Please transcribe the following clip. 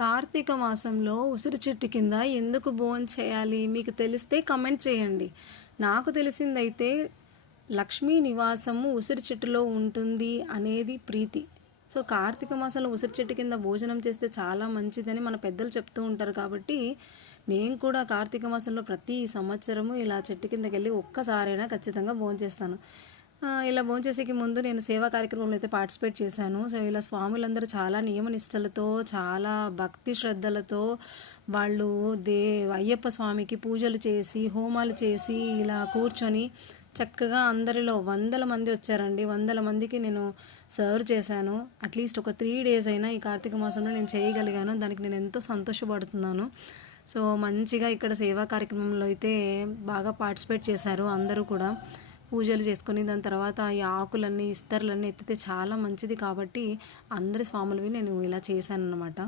కార్తీక మాసంలో ఉసిరి చెట్టు కింద ఎందుకు భోంచేయాలి? మీకు తెలిస్తే కమెంట్ చేయండి. నాకు తెలిసిందైతే లక్ష్మీ నివాసము ఉసిరి చెట్టులో ఉంటుంది అనేది ప్రీతి. సో కార్తీక మాసంలో ఉసిరి చెట్టు కింద భోజనం చేస్తే చాలా మంచిదని మన పెద్దలు చెప్తూ ఉంటారు. కాబట్టి నేను కూడా కార్తీక మాసంలో ప్రతి సంవత్సరము ఇలా చెట్టు కిందకి వెళ్ళి ఒక్కసారైనా ఖచ్చితంగా భోంచేస్తాను. ఇలా భోంచేసేకి ముందు నేను సేవా కార్యక్రమంలో అయితే పార్టిసిపేట్ చేశాను. సో ఇలా స్వాములందరూ చాలా నియమనిష్టలతో, చాలా భక్తి శ్రద్ధలతో వాళ్ళు అయ్యప్ప స్వామికి పూజలు చేసి, హోమాలు చేసి ఇలా కూర్చొని చక్కగా అందరిలో వందల మంది వచ్చారండి. వందల మందికి నేను సర్వ్ చేశాను. అట్లీస్ట్ ఒక 3 days అయినా ఈ కార్తీక మాసంలో నేను చేయగలిగాను. దానికి నేను ఎంతో సంతోషపడుతున్నాను. సో మంచిగా ఇక్కడ సేవా కార్యక్రమంలో అయితే బాగా పార్టిసిపేట్ చేశారు అందరూ కూడా. పూజలు చేసుకొని దాని తర్వాత ఈ ఆకులన్నీ, ఇస్తర్లన్నీ ఎత్తితే చాలా మంచిది కాబట్టి అందరి స్వాములవి నేను ఇలా చేశాను అన్నమాట.